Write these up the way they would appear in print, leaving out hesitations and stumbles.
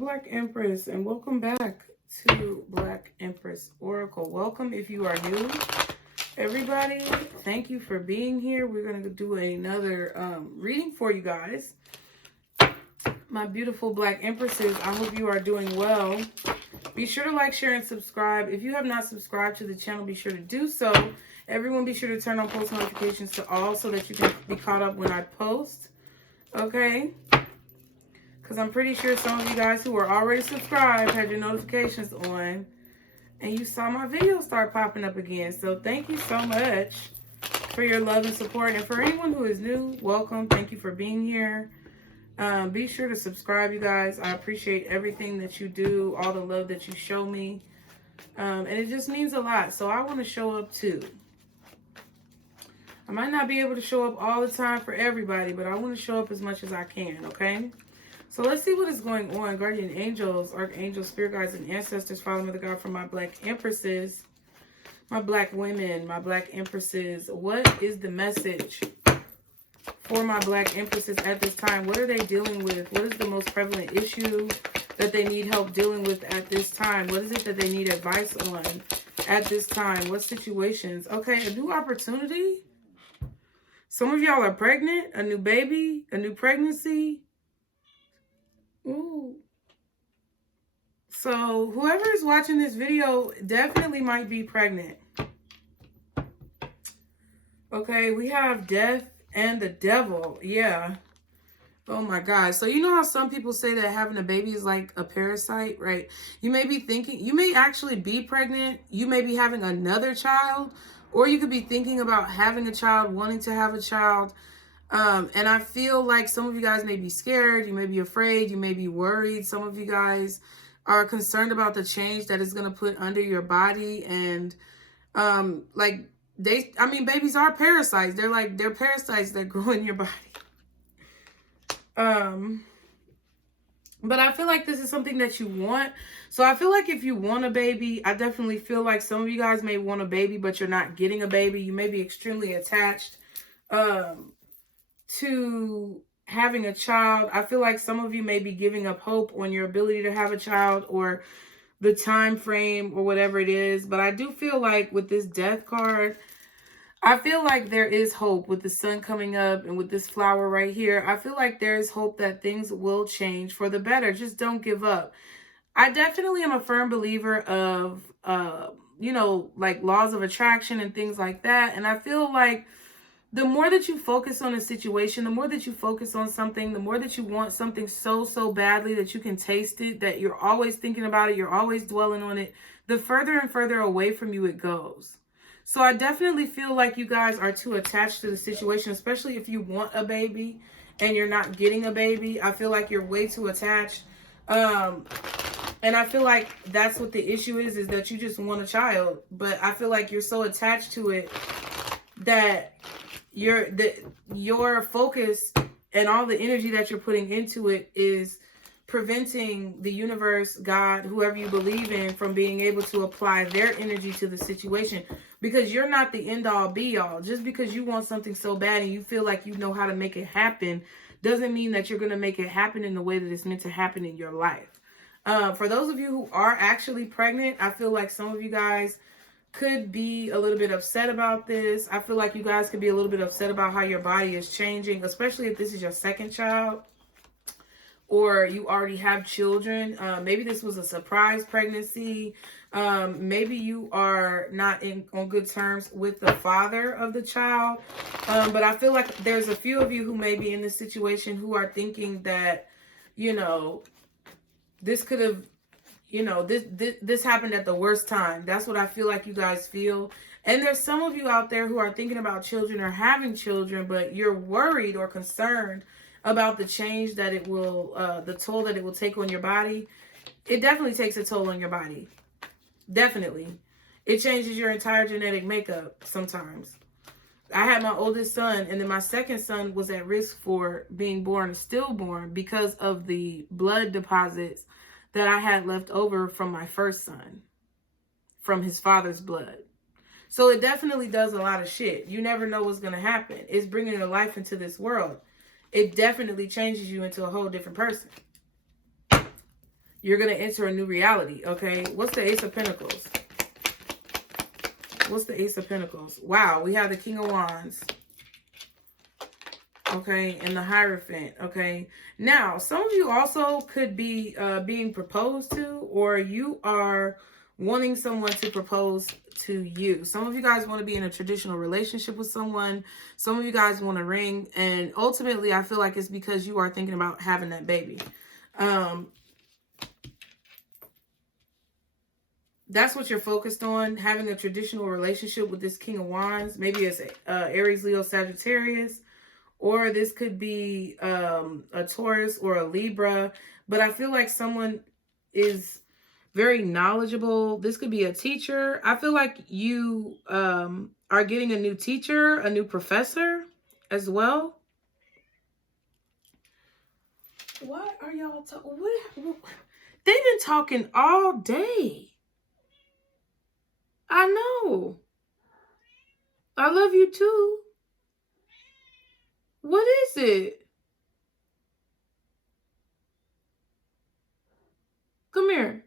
Black Empress, and welcome back to Black Empress Oracle. Welcome if you are new. Everybody, thank you for being here. We're going to do another reading for you guys. My beautiful Black Empresses, I hope you are doing well. Be sure to like, share, and subscribe. If you have not subscribed to the channel, be sure to do so. Everyone be sure to turn on post notifications to all so that you can be caught up when I post. Okay? Because I'm pretty sure some of you guys who are already subscribed had your notifications on and you saw my videos start popping up again. So thank you so much for your love and support. And for anyone who is new, welcome. Thank you for being here. Be sure to subscribe, you guys. I appreciate everything that you do, all the love that you show me. And it just means a lot. So I want to show up too. I might not be able to show up all the time for everybody, but I want to show up as much as I can, okay? So let's see what is going on. Guardian angels, archangels, spirit guides, and ancestors, Father, Mother, God, for my Black Empresses, my Black women, my Black Empresses. What is the message for my Black Empresses at this time? What are they dealing with? What is the most prevalent issue that they need help dealing with at this time? What is it that they need advice on at this time? What situations? Okay, a new opportunity. Some of y'all are pregnant, a new baby, a new pregnancy. Ooh. So whoever is watching this video definitely might be pregnant. Okay, we have death and the devil. Yeah. Oh my God. So you know how some people say that having a baby is like a parasite, right? You may be thinking, you may actually be pregnant. You may be having another child, or you could be thinking about having a child, wanting to have a child. And I feel like some of you guys may be scared. You may be afraid. You may be worried. Some of you guys are concerned about the change that is going to put under your body. And babies are parasites. They're parasites that grow in your body. But I feel like this is something that you want. So I feel like if you want a baby, I definitely feel like some of you guys may want a baby, but you're not getting a baby. You may be extremely attached to having a child. I feel like some of you may be giving up hope on your ability to have a child or the time frame or whatever it is. But I do feel like with this death card, I feel like there is hope with the sun coming up and with this flower right here. I feel like there is hope that things will change for the better. Just don't give up. I definitely am a firm believer of, like laws of attraction and things like that. And I feel like the more that you focus on a situation, the more that you focus on something, the more that you want something so badly that you can taste it, that you're always thinking about it, you're always dwelling on it, the further and further away from you it goes. So I definitely feel like you guys are too attached to the situation, especially if you want a baby and you're not getting a baby. I feel like you're way too attached. And I feel like that's what the issue is that you just want a child. But I feel like you're so attached to it that your focus and all the energy that you're putting into it is preventing the universe, God, whoever you believe in, from being able to apply their energy to the situation, because you're not the end all be all. Just because you want something so bad and you feel like you know how to make it happen doesn't mean that you're going to make it happen in the way that it's meant to happen in your life. For those of you who are actually pregnant, I feel like some of you guys could be a little bit upset about this. I feel like you guys could be a little bit upset about how your body is changing, especially if this is your second child or you already have children. Maybe this was a surprise pregnancy. Maybe you are not on good terms with the father of the child. But I feel like there's a few of you who may be in this situation who are thinking that, this could have, this happened at the worst time. That's what I feel like you guys feel. And there's some of you out there who are thinking about children or having children, but you're worried or concerned about the change that it will, the toll that it will take on your body. It definitely takes a toll on your body. Definitely. It changes your entire genetic makeup sometimes. I had my oldest son, and then my second son was at risk for being born stillborn because of the blood deposits that I had left over from my first son, from his father's blood. So it definitely does a lot of shit. You never know what's going to happen. It's bringing a life into this world. It definitely changes you into a whole different person. you're going to enter a new reality, okay? What's the Ace of Pentacles? What's the Ace of Pentacles? Wow, we have the King of Wands. Okay, and the Hierophant, okay? Now, some of you also could be being proposed to, or you are wanting someone to propose to you. Some of you guys want to be in a traditional relationship with someone. Some of you guys want a ring, and ultimately, I feel like it's because you are thinking about having that baby. That's what you're focused on, having a traditional relationship with this King of Wands. Maybe it's Aries, Leo, Sagittarius. Or this could be a Taurus or a Libra. But I feel like someone is very knowledgeable. This could be a teacher. I feel like you are getting a new teacher, a new professor as well. What are y'all talking? They've been talking all day. I know. I love you too. What is it? Come here.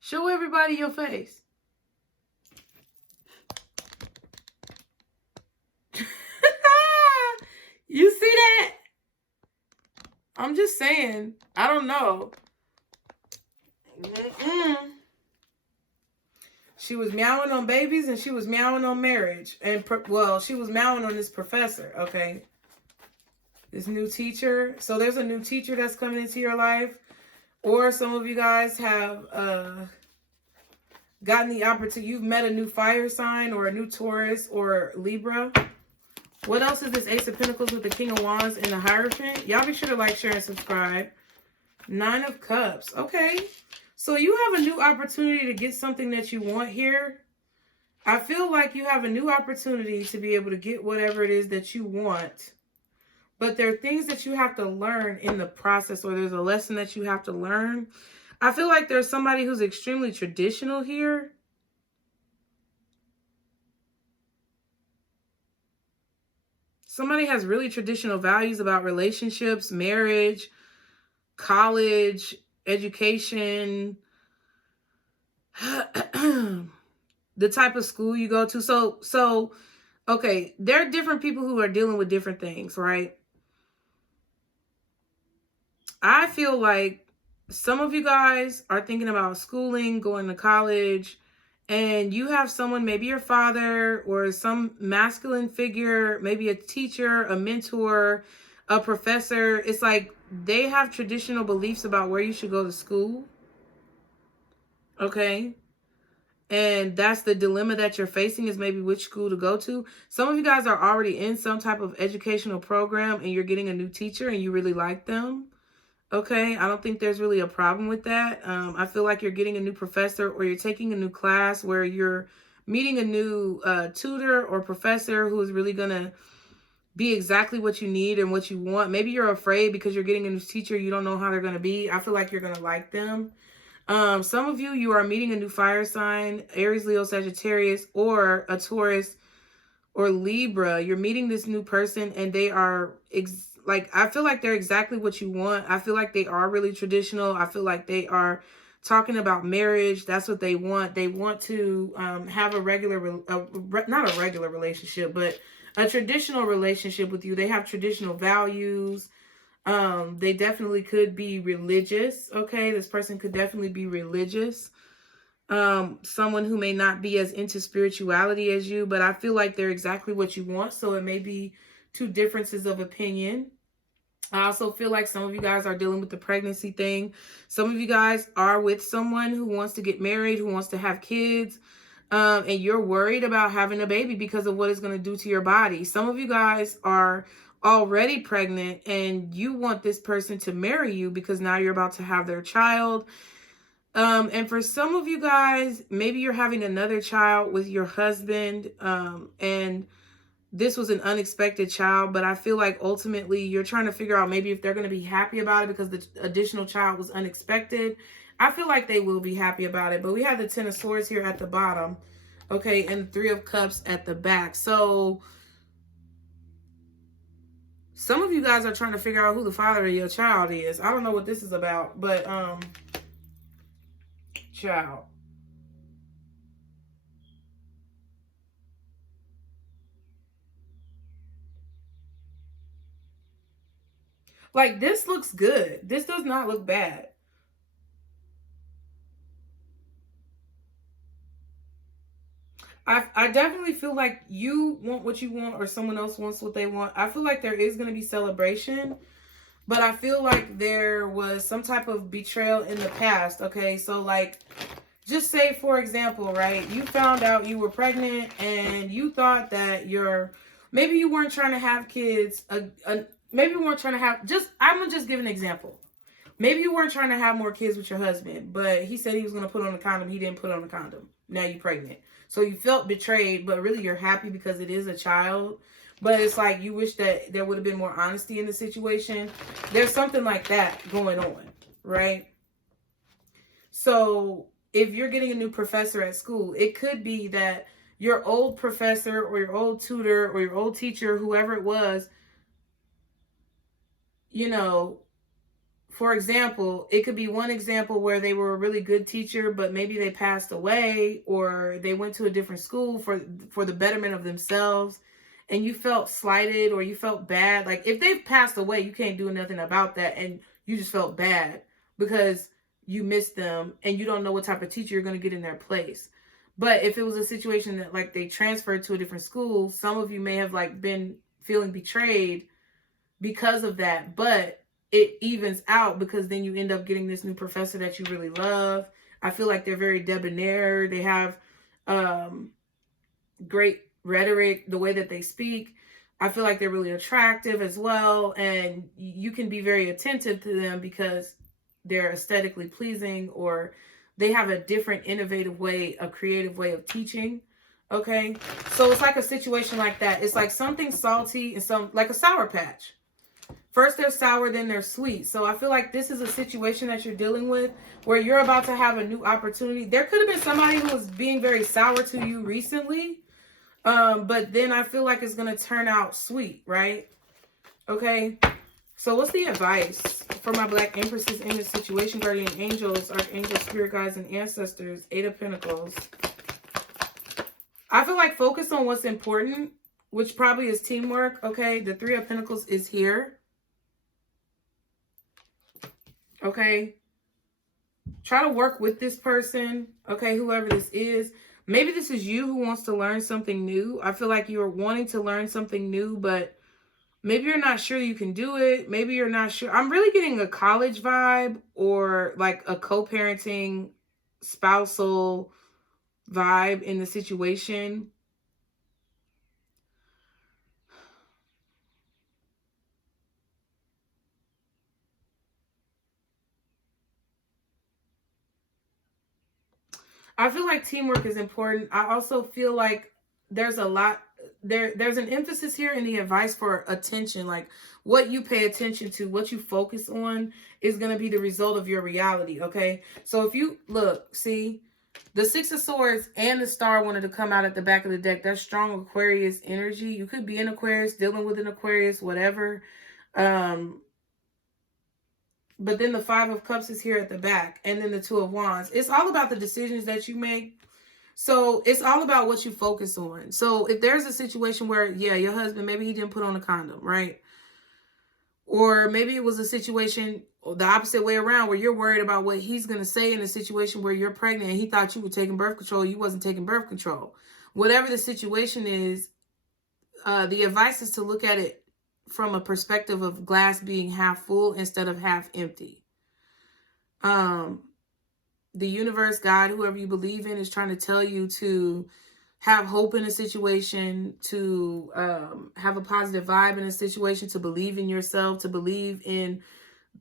Show everybody your face. You see that? I'm just saying. I don't know. She was meowing on babies and she was meowing on marriage. And, well, she was meowing on this professor, okay? This new teacher. So there's a new teacher that's coming into your life. Or some of you guys have gotten the opportunity. You've met a new fire sign or a new Taurus or Libra. What else is this Ace of Pentacles with the King of Wands and the Hierophant? Y'all be sure to like, share, and subscribe. 9 of Cups. Okay. So you have a new opportunity to get something that you want here. I feel like you have a new opportunity to be able to get whatever it is that you want. But there are things that you have to learn in the process, or there's a lesson that you have to learn. I feel like there's somebody who's extremely traditional here. Somebody has really traditional values about relationships, marriage, college, education, the type of school you go to. So, okay, there are different people who are dealing with different things, right? I feel like some of you guys are thinking about schooling, going to college, and you have someone, maybe your father or some masculine figure, maybe a teacher, a mentor, a professor. It's like they have traditional beliefs about where you should go to school. Okay. And that's the dilemma that you're facing, is maybe which school to go to. Some of you guys are already in some type of educational program and you're getting a new teacher and you really like them. Okay, I don't think there's really a problem with that. I feel like you're getting a new professor, or you're taking a new class where you're meeting a new tutor or professor who is really going to be exactly what you need and what you want. Maybe you're afraid because you're getting a new teacher. You don't know how they're going to be. I feel like you're going to like them. Some of you are meeting a new fire sign, Aries, Leo, Sagittarius, or a Taurus or Libra. You're meeting this new person and they are like, I feel like they're exactly what you want. I feel like they are really traditional. I feel like they are talking about marriage. That's what they want. They want to have a not a regular relationship, but a traditional relationship with you. They have traditional values. They definitely could be religious. Okay, this person could definitely be religious. Someone who may not be as into spirituality as you, but I feel like they're exactly what you want. So it may be two differences of opinion. I also feel like some of you guys are dealing with the pregnancy thing. Some of you guys are with someone who wants to get married, who wants to have kids, and you're worried about having a baby because of what it's going to do to your body. Some of you guys are already pregnant and you want this person to marry you because now you're about to have their child. And for some of you guys, maybe you're having another child with your husband, and this was an unexpected child, but I feel like ultimately you're trying to figure out maybe if they're going to be happy about it because the additional child was unexpected. I feel like they will be happy about it, but we have the 10 of Swords here at the bottom, okay, and the 3 of Cups at the back. So Some of you guys are trying to figure out who the father of your child is. I don't know what this is about, but child. Like, this looks good. This does not look bad. I definitely feel like you want what you want or someone else wants what they want. I feel like there is going to be celebration, but I feel like there was some type of betrayal in the past, okay? So, like, just say, for example, right, you found out you were pregnant and you thought that maybe you weren't trying to have kids, maybe you weren't trying to have, I'm going to just give an example. Maybe you weren't trying to have more kids with your husband, but he said he was going to put on a condom. He didn't put on a condom. Now you're pregnant. So you felt betrayed, but really you're happy because it is a child. But it's like you wish that there would have been more honesty in the situation. There's something like that going on, right? So if you're getting a new professor at school, it could be that your old professor or your old tutor or your old teacher, whoever it was, you know, for example, it could be one example where they were a really good teacher, but maybe they passed away or they went to a different school for the betterment of themselves, and you felt slighted or you felt bad. Like, if they've passed away, you can't do nothing about that, and you just felt bad because you missed them and you don't know what type of teacher you're going to get in their place. But if it was a situation that, like, they transferred to a different school, some of you may have, like, been feeling betrayed because of that, but it evens out because then you end up getting this new professor that you really love. I feel like they're very debonair. They have great rhetoric, the way that they speak. I feel like they're really attractive as well. And you can be very attentive to them because they're aesthetically pleasing, or they have a different, innovative way, a creative way of teaching. Okay. So it's like a situation like that. It's like something salty and like a Sour Patch. First they're sour, then they're sweet. So I feel like this is a situation that you're dealing with where you're about to have a new opportunity. There could have been somebody who was being very sour to you recently, but then I feel like it's going to turn out sweet, right? Okay. So what's the advice for my Black Empresses in this situation? Guardian angels, archangels, spirit guides, and ancestors. 8 of Pentacles. I feel like focus on what's important, which probably is teamwork. Okay. The 3 of Pentacles is here. Okay. Try to work with this person. Okay. Whoever this is. Maybe this is you who wants to learn something new. I feel like you're wanting to learn something new, but maybe you're not sure you can do it. Maybe you're not sure. I'm really getting a college vibe or like a co-parenting spousal vibe in the situation. I feel like teamwork is important. I also feel like there's a lot there's an emphasis here in the advice for attention. Like, what you pay attention to, what you focus on is going to be the result of your reality. Okay. So if you look, see, the 6 of Swords and the Star wanted to come out at the back of the deck. That's strong Aquarius energy. You could be an Aquarius, dealing with an Aquarius, whatever. But then the 5 of Cups is here at the back. And then the 2 of Wands. It's all about the decisions that you make. So it's all about what you focus on. So if there's a situation where, yeah, your husband, maybe he didn't put on a condom, right? Or maybe it was a situation the opposite way around where you're worried about what he's going to say in a situation where you're pregnant and he thought you were taking birth control. You wasn't taking birth control. Whatever the situation is, the advice is to look at it from a perspective of glass being half full instead of half empty. The universe, God, whoever you believe in, is trying to tell you to have hope in a situation, to have a positive vibe in a situation, to believe in yourself, to believe in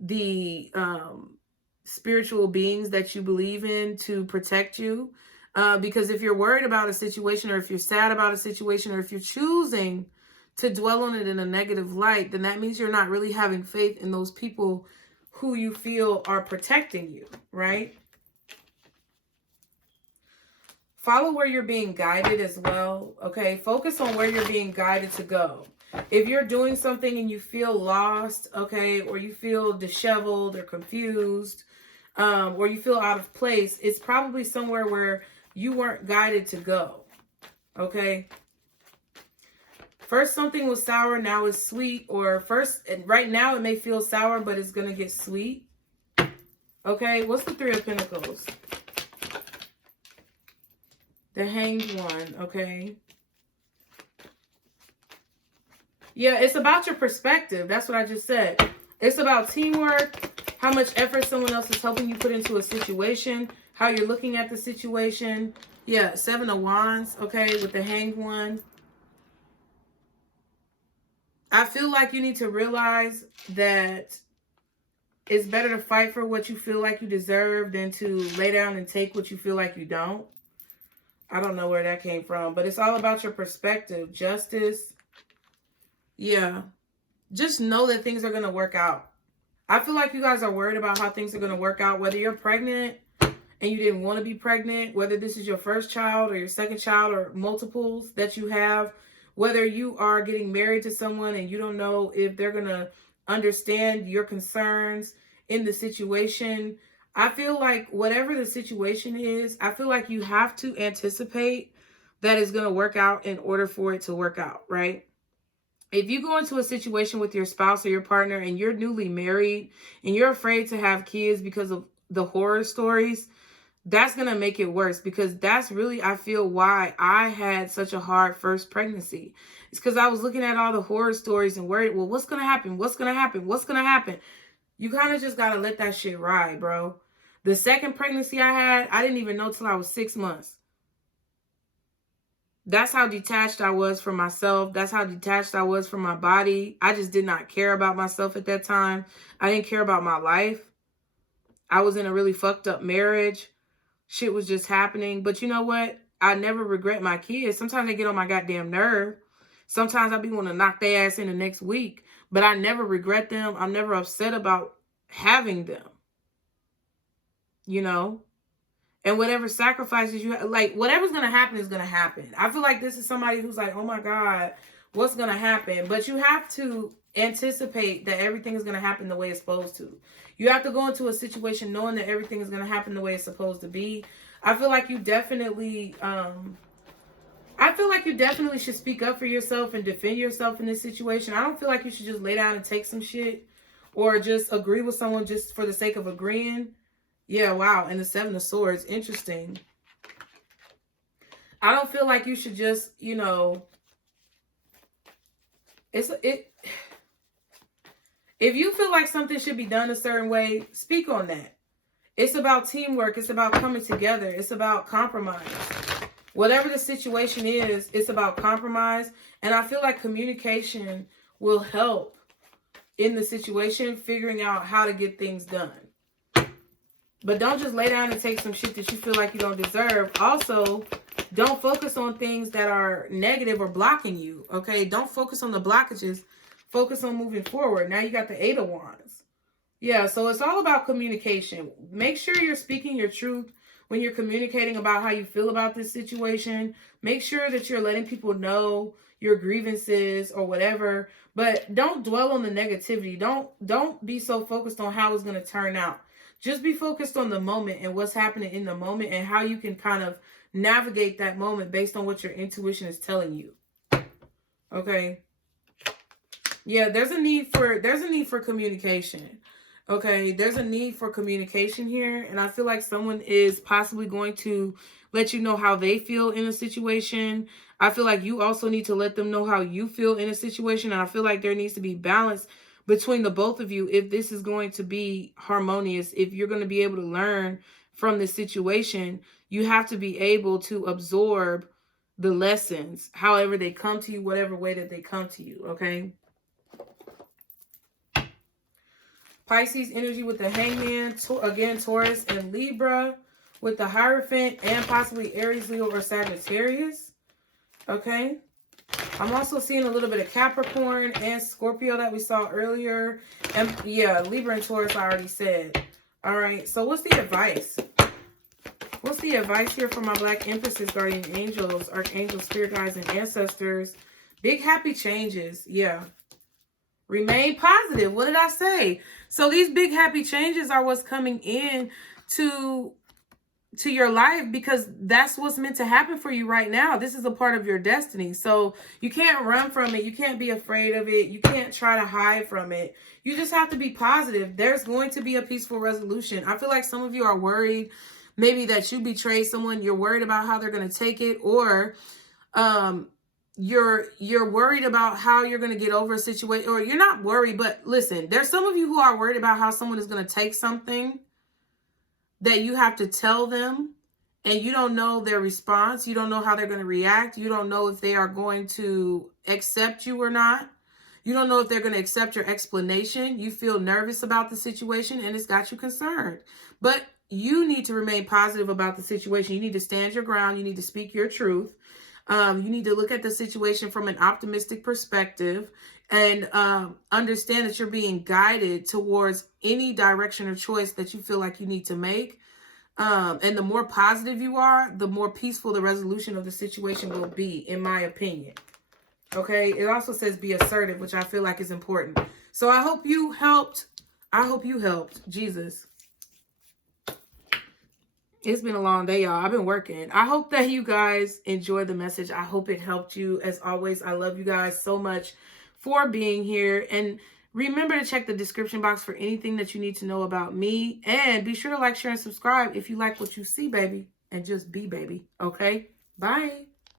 the spiritual beings that you believe in to protect you. Because if you're worried about a situation, or if you're sad about a situation, or if you're choosing to dwell on it in a negative light, then that means you're not really having faith in those people who you feel are protecting you, right? Follow where you're being guided as well, okay? Focus on where you're being guided to go. If you're doing something and you feel lost, okay, or you feel disheveled or confused, or you feel out of place, it's probably somewhere where you weren't guided to go, okay? First something was sour, now it's sweet, or right now it may feel sour, but it's going to get sweet. Okay, what's the Three of Pentacles? The Hanged One, okay. Yeah, it's about your perspective. That's what I just said. It's about teamwork, how much effort someone else is helping you put into a situation, how you're looking at the situation. Yeah, Seven of Wands, okay, with the Hanged One. I feel like you need to realize that it's better to fight for what you feel like you deserve than to lay down and take what you feel like you don't. I don't know where that came from, but it's all about your perspective. Justice. Yeah. Just know that things are going to work out. I feel like you guys are worried about how things are going to work out, whether you're pregnant and you didn't want to be pregnant, whether this is your first child or your second child or multiples that you have, whether you are getting married to someone and you don't know if they're going to understand your concerns in the situation. I feel like whatever the situation is, I feel like you have to anticipate that it's going to work out in order for it to work out, right? If you go into a situation with your spouse or your partner and you're newly married and you're afraid to have kids because of the horror stories, that's going to make it worse, because that's really, I feel, why I had such a hard first pregnancy. It's because I was looking at all the horror stories and worried, well, what's going to happen? What's going to happen? What's going to happen? You kind of just got to let that shit ride, bro. The second pregnancy I had, I didn't even know till I was 6 months. That's how detached I was from myself. That's how detached I was from my body. I just did not care about myself at that time. I didn't care about my life. I was in a really fucked up marriage. Shit was just happening. But you know what? I never regret my kids. Sometimes they get on my goddamn nerve. Sometimes I be wanting to knock their ass in the next week. But I never regret them. I'm never upset about having them. You know? And whatever sacrifices you have, like, whatever's going to happen is going to happen. I feel like this is somebody who's like, oh my God, what's going to happen? But you have to anticipate that everything is going to happen the way it's supposed to. You have to go into a situation knowing that everything is going to happen the way it's supposed to be. I feel like you definitely, should speak up for yourself and defend yourself in this situation. I don't feel like you should just lay down and take some shit or just agree with someone just for the sake of agreeing. Yeah, wow. And the Seven of Swords. Interesting. I don't feel like you should just, you know, if you feel like something should be done a certain way, speak on that. It's about teamwork. It's about coming together. It's about compromise. Whatever the situation is, it's about compromise. And I feel like communication will help in the situation, figuring out how to get things done. But don't just lay down and take some shit that you feel like you don't deserve. Also, don't focus on things that are negative or blocking you, okay? Don't focus on the blockages. Focus on moving forward. Now you got the Eight of Wands. Yeah, so it's all about communication. Make sure you're speaking your truth when you're communicating about how you feel about this situation. Make sure that you're letting people know your grievances or whatever. But don't dwell on the negativity. Don't be so focused on how it's going to turn out. Just be focused on the moment and what's happening in the moment and how you can kind of navigate that moment based on what your intuition is telling you. Okay. Yeah, there's a need for communication. Okay, there's a need for communication here, and I feel like someone is possibly going to let you know how they feel in a situation. I feel like you also need to let them know how you feel in a situation, and I feel like there needs to be balance between the both of you if this is going to be harmonious. If you're going to be able to learn from this situation, you have to be able to absorb the lessons, however they come to you, whatever way that they come to you, okay? Pisces energy with the Hangman, again, Taurus and Libra with the Hierophant, and possibly Aries, Leo, or Sagittarius, okay? I'm also seeing a little bit of Capricorn and Scorpio that we saw earlier. And yeah, Libra and Taurus I already said. All right, so what's the advice? What's the advice here for my Black Empresses, Guardian Angels, Archangels, Spirit Guides, and Ancestors Big happy changes. Yeah. Remain positive. What did I say? So these big happy changes are what's coming in to your life, because that's what's meant to happen for you right now. This is a part of your destiny. So you can't run from it. You can't be afraid of it. You can't try to hide from it. You just have to be positive. There's going to be a peaceful resolution. I feel like some of you are worried maybe that you betrayed someone. You're worried about how they're going to take it, or you're worried about how you're going to get over a situation, or you're not worried, but listen, there's some of you who are worried about how someone is going to take something that you have to tell them, and you don't know their response. You don't know how they're going to react. You don't know if they are going to accept you or not. You don't know if they're going to accept your explanation. You feel nervous about the situation, and it's got you concerned. But you need to remain positive about the situation. You need to stand your ground. You need to speak your truth. You need to look at the situation from an optimistic perspective, and understand that you're being guided towards any direction or choice that you feel like you need to make. And the more positive you are, the more peaceful the resolution of the situation will be, in my opinion. Okay. It also says be assertive, which I feel like is important. So I hope you helped. I hope you helped. Jesus. It's been a long day, y'all. I've been working. I hope that you guys enjoyed the message. I hope it helped you. As always, I love you guys so much for being here. And remember to check the description box for anything that you need to know about me. And be sure to like, share, and subscribe if you like what you see, baby. And just be, baby. Okay? Bye.